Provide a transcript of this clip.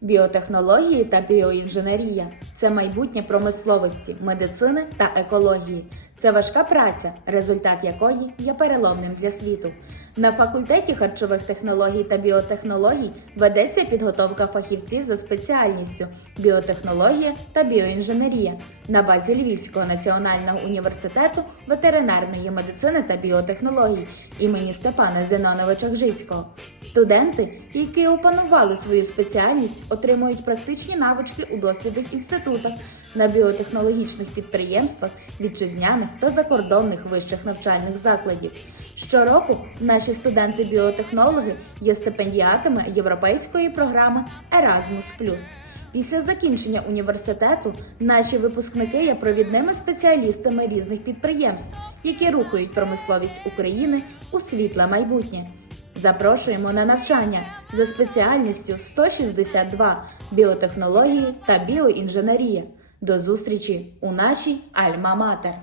Біотехнології та біоінженерія це майбутнє промисловості, медицини та екології. Це важка праця, результат якої є переломним для світу. На факультеті харчових технологій та біотехнологій ведеться підготовка фахівців за спеціальністю біотехнологія та біоінженерія на базі Львівського національного університету ветеринарної медицини та біотехнологій імені Степана Зиноновича Гжицького. Студенти, які опанували свою спеціальність, отримують практичні навички у дослідних інститутах на біотехнологічних підприємствах вітчизняних та закордонних вищих навчальних закладів. Щороку наші студенти-біотехнологи є стипендіатами європейської програми Erasmus+. Після закінчення університету наші випускники є провідними спеціалістами різних підприємств, які рухають промисловість України у світле майбутнє. Запрошуємо на навчання за спеціальністю 162 біотехнології та біоінженерія. До зустрічі у нашій Альма-Матер.